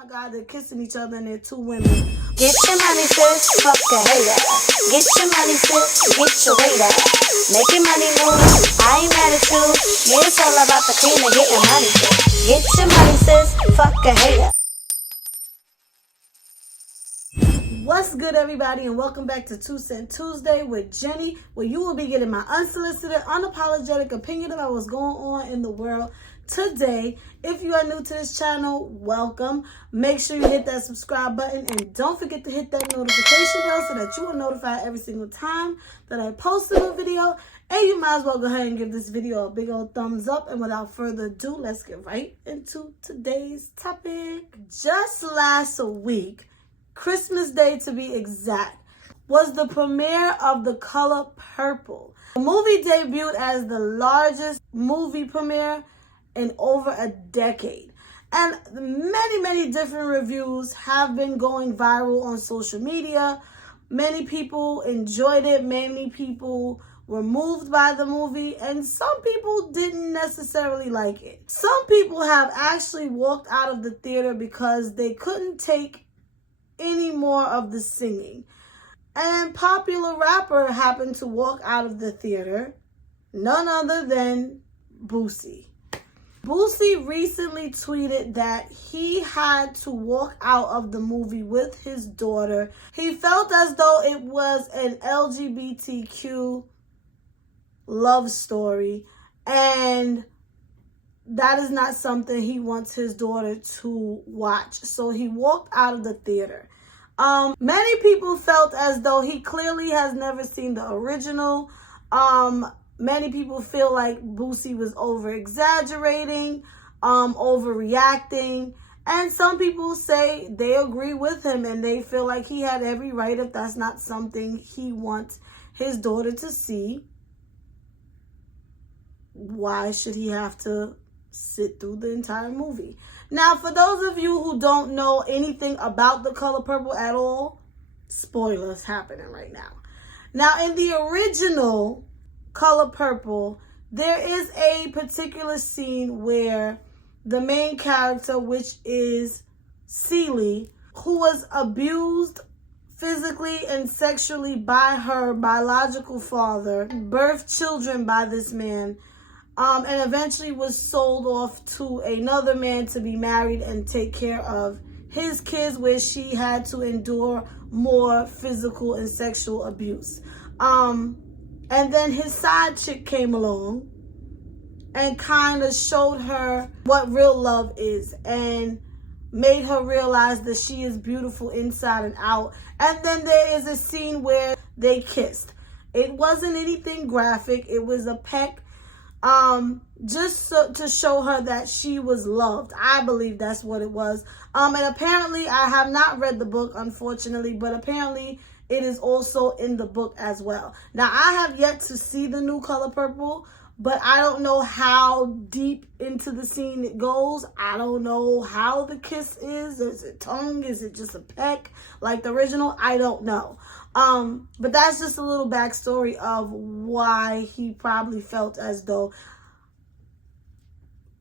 my God, they're kissing each other and they're two women. Get your money, sis, fuck the hater. Get your money, sis, get your weight up. Make your money move, I ain't mad at you. Yeah, it's all about the cream and getting money, sis. Get your money, sis, fuck a hater. What's good, everybody, and welcome back to 2 Cent Tuesday with Jenny, where you will be getting my unsolicited, unapologetic opinion about what's going on in the world today. If you are new to this channel, welcome. Make sure you hit that subscribe button and don't forget to hit that notification bell so that you are notified every single time that I post a new video. And you might as well go ahead and give this video a big old thumbs up. And without further ado, let's get right into today's topic. Just last week, Christmas Day to be exact, was the premiere of The Color Purple. The movie debuted as the largest movie premiere in over a decade. And many different reviews have been going viral on social media. Many people enjoyed it. Many people were moved by the movie. And some people didn't necessarily like it. Some people have actually walked out of the theater because they couldn't take any more of the singing. And popular rapper happened to walk out of the theater, none other than Boosie. Boosie recently tweeted that he had to walk out of the movie with his daughter. He felt as though it was an LGBTQ love story, and that is not something he wants his daughter to watch. So he walked out of the theater. Many people felt as though he clearly has never seen the original. Many people feel like Boosie was over-exaggerating, overreacting. And some people say they agree with him and they feel like he had every right. If that's not something he wants his daughter to see, why should he have to sit through the entire movie? Now, for those of you who don't know anything about The Color Purple at all, spoilers happening right now. Now, in the original Color Purple, there is a particular scene where the main character, which is Celie, who was abused physically and sexually by her biological father, birthed children by this man, and eventually was sold off to another man to be married and take care of his kids, where she had to endure more physical and sexual abuse. And then his side chick came along and kind of showed her what real love is and made her realize that she is beautiful inside and out. And then there is a scene where they kissed. It wasn't anything graphic. It was a peck, just to show her that she was loved. I believe that's what it was. And apparently, I have not read the book, unfortunately, but apparently it is also in the book as well. Now, I have yet to see the new Color Purple, but I don't know how deep into the scene it goes. I don't know how the kiss is. Is it tongue? Is it just a peck like the original? I don't know. But that's just a little backstory of why he probably felt as though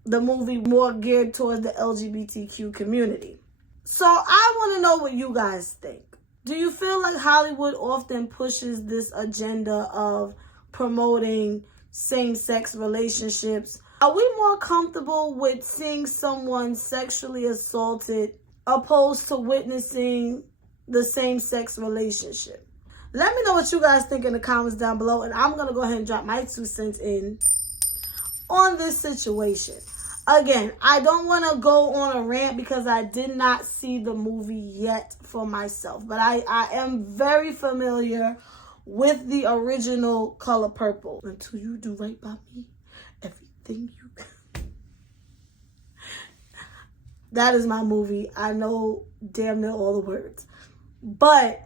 the movie more geared towards the LGBTQ community. So I want to know what you guys think. Do you feel like Hollywood often pushes this agenda of promoting same-sex relationships? Are we more comfortable with seeing someone sexually assaulted opposed to witnessing the same-sex relationship? Let me know what you guys think in the comments down below, and I'm going to go ahead and drop my 2 cents in on this situation. Again, I don't want to go on a rant because I did not see the movie yet for myself, but I am very familiar with the original Color Purple. Until you do right by me, everything you can. That is my movie. I know damn near all the words. But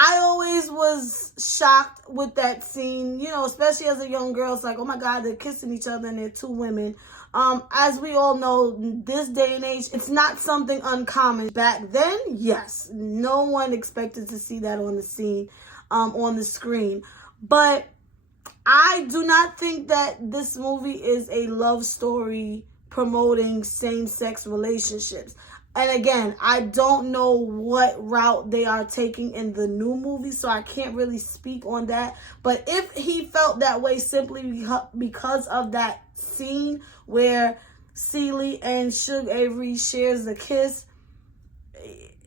I always was shocked with that scene, you know, especially as a young girl. It's like, oh my God, they're kissing each other and they're two women. As we all know, this day and age, it's not something uncommon. Back then, yes, no one expected to see that on the scene, on the screen. But I do not think that this movie is a love story promoting same-sex relationships. And again, I don't know what route they are taking in the new movie, so I can't really speak on that. But if he felt that way simply because of that scene where Celie and Suge Avery shares a kiss,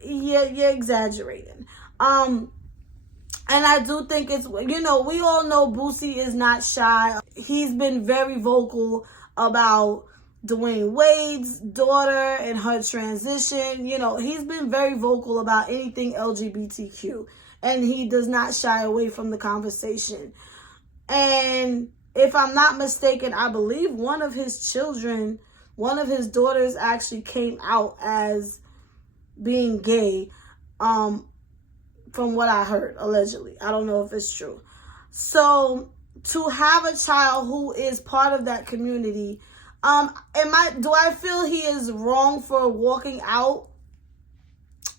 yeah, you're exaggerating. And I do think it's, we all know Boosie is not shy. He's been very vocal about Dwayne Wade's daughter and her transition. He's been very vocal about anything LGBTQ, and he does not shy away from the conversation. And if I'm not mistaken, I believe one of his daughters actually came out as being gay, from what I heard, allegedly. I don't know if it's true. So to have a child who is part of that community, do I feel he is wrong for walking out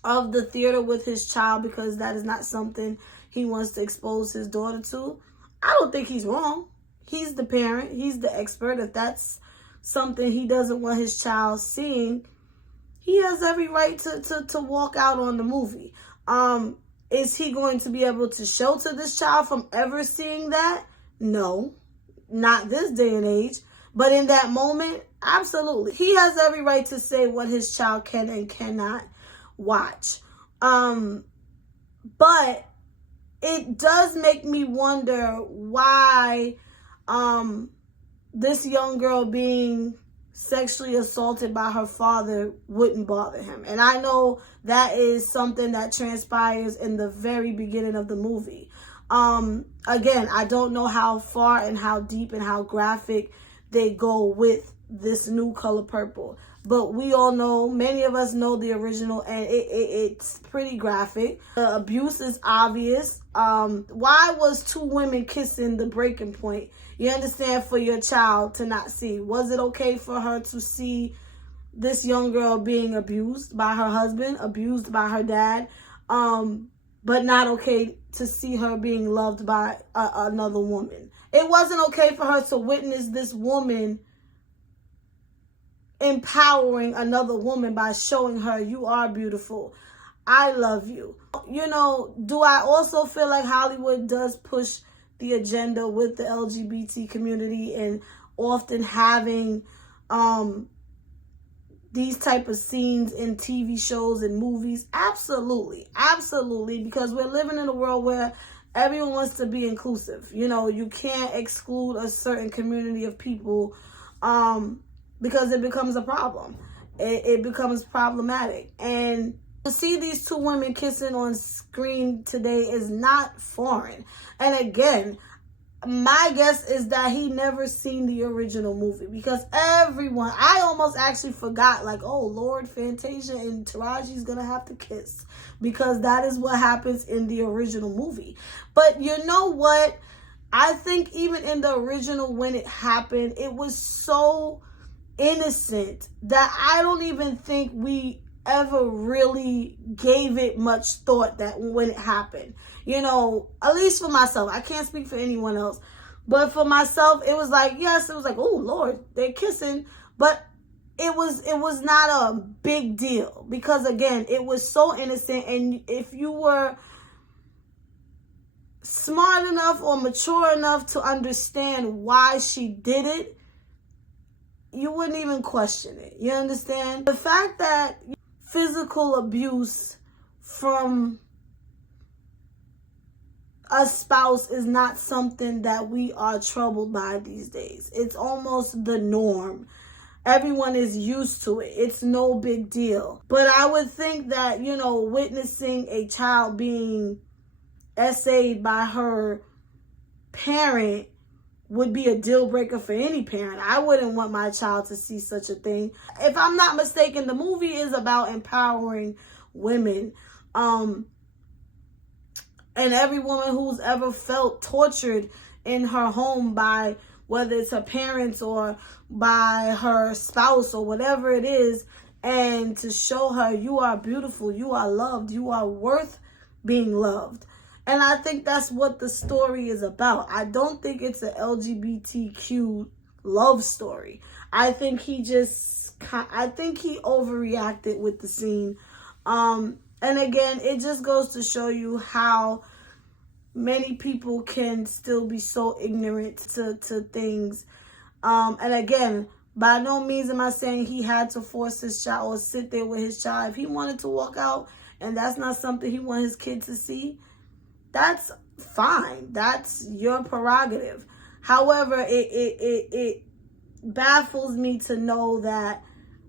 of the theater with his child because that is not something he wants to expose his daughter to? I don't think he's wrong. He's the parent. He's the expert. If that's something he doesn't want his child seeing, he has every right to walk out on the movie. Is he going to be able to shelter this child from ever seeing that? No, not this day and age. But in that moment, absolutely. He has every right to say what his child can and cannot watch. But it does make me wonder why this young girl being sexually assaulted by her father wouldn't bother him. And I know that is something that transpires in the very beginning of the movie. Again, I don't know how far and how deep and how graphic they go with this new Color Purple, but we all know, many of us know the original, and it's pretty graphic. The abuse is obvious. Why was two women kissing the breaking point? You understand, for your child to not see. Was it okay for her to see this young girl being abused by her husband, abused by her dad, but not okay to see her being loved by another woman? It wasn't okay for her to witness this woman empowering another woman by showing her, you are beautiful, I love you. Do I also feel like Hollywood does push the agenda with the LGBT community and often having these type of scenes in TV shows and movies? Absolutely, because we're living in a world where everyone wants to be inclusive. You can't exclude a certain community of people because it becomes a problem. It becomes problematic. And to see these two women kissing on screen today is not foreign. And again, my guess is that he never seen the original movie, because I almost actually forgot, like, oh Lord, Fantasia and Taraji's gonna have to kiss, because that is what happens in the original movie. But you know what? I think even in the original, when it happened, it was so innocent that I don't even think we ever really gave it much thought that when it happened. At least for myself. I can't speak for anyone else. But for myself, it was like, yes, it was like, oh Lord, they're kissing. But it was not a big deal, because again, it was so innocent. And if you were smart enough or mature enough to understand why she did it, you wouldn't even question it. You understand? The fact that physical abuse from a spouse is not something that we are troubled by these days. It's almost the norm. Everyone is used to it. It's no big deal. But I would think that, witnessing a child being essayed by her parent would be a deal breaker for any parent. I wouldn't want my child to see such a thing. If I'm not mistaken, the movie is about empowering women. And every woman who's ever felt tortured in her home by, whether it's her parents or by her spouse or whatever it is, and to show her, you are beautiful, you are loved, you are worth being loved. And I think that's what the story is about. I don't think it's an LGBTQ love story. I think he overreacted with the scene. And again, it just goes to show you how many people can still be so ignorant to things. And again, by no means am I saying he had to force his child or sit there with his child. If he wanted to walk out and that's not something he wanted his kid to see, that's fine. That's your prerogative. However, it baffles me to know that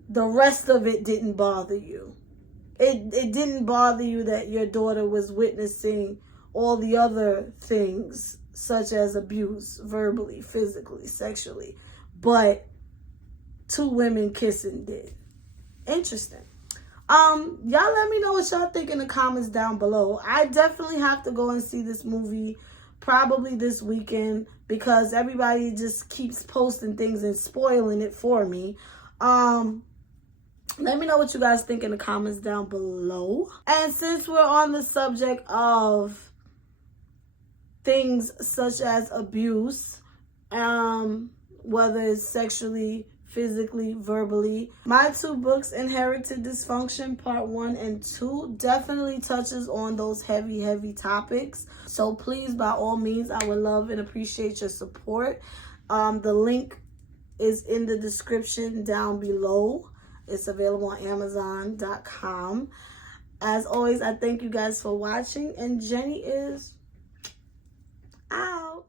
the rest of it didn't bother you. It didn't bother you that your daughter was witnessing all the other things, such as abuse, verbally, physically, sexually. But 2 women kissing did. Interesting. Y'all let me know what y'all think in the comments down below. I definitely have to go and see this movie probably this weekend because everybody just keeps posting things and spoiling it for me. Let me know what you guys think in the comments down below. And since we're on the subject of things such as abuse, whether it's sexually, physically, verbally, my 2 books, Inherited Dysfunction Part 1 and 2, definitely touches on those heavy topics. So please, by all means, I would love and appreciate your support. The link is in the description down below. It's available on Amazon.com. As always, I thank you guys for watching, and Jenny is out.